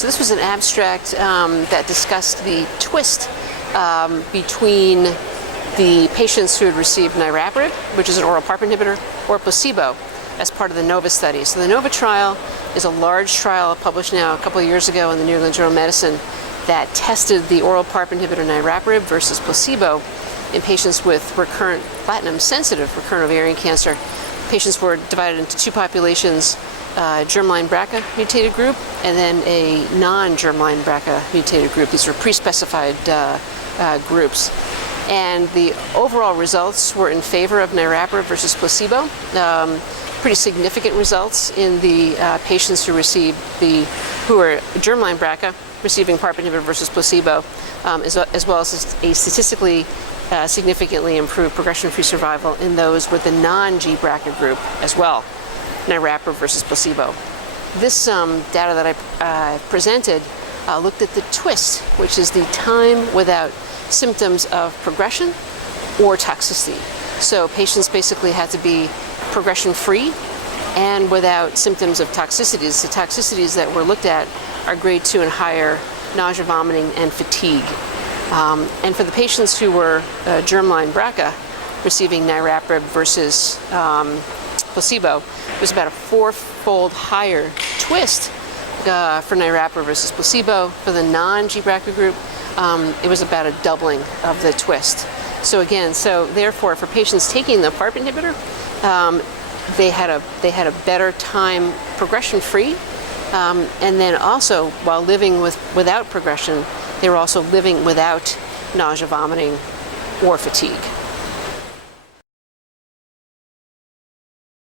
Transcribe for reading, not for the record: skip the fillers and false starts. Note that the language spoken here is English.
So this was an abstract that discussed the twist between the patients who had received niraparib, which is an oral PARP inhibitor, or placebo as part of the NOVA study. So the NOVA trial is a large trial published now a couple of years ago in the New England Journal of Medicine that tested the oral PARP inhibitor niraparib versus placebo in patients with recurrent platinum-sensitive recurrent ovarian cancer. Patients were divided into two populations, germline BRCA mutated group and then a non-germline BRCA mutated group. These were pre-specified groups. And the overall results were in favor of niraparib versus placebo. Pretty significant results in the patients who received who were germline BRCA receiving PARP inhibitor versus placebo, as well as a statistically significantly improved progression-free survival in those with the non-G-BRCA group as well, niraparib versus placebo. This data that I presented looked at the twist, which is the time without symptoms of progression or toxicity. So patients basically had to be progression-free and without symptoms of toxicities. The toxicities that were looked at are grade 2 and higher: nausea, vomiting, and fatigue. And for the patients who were germline BRCA receiving niraparib versus placebo, it was about a 4-fold higher twist for niraparib versus placebo. For the non-G-BRCA group, it was about a doubling of the twist. So again, therefore, for patients taking the PARP inhibitor, they had a better time progression-free, and then also while living without progression, they were also living without nausea, vomiting, or fatigue.